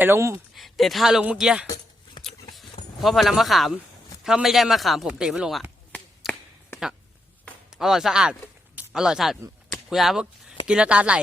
แต่ลงแต่ถ้าลงเมื่อกี้เพราะพลังมะขาม ถ้าไม่ได้มะขามผมเตะไม่ลงอะน่ะอร่อยสะอาด อร่อยสะอาดคุณยายพวกกินแล้วตาไหล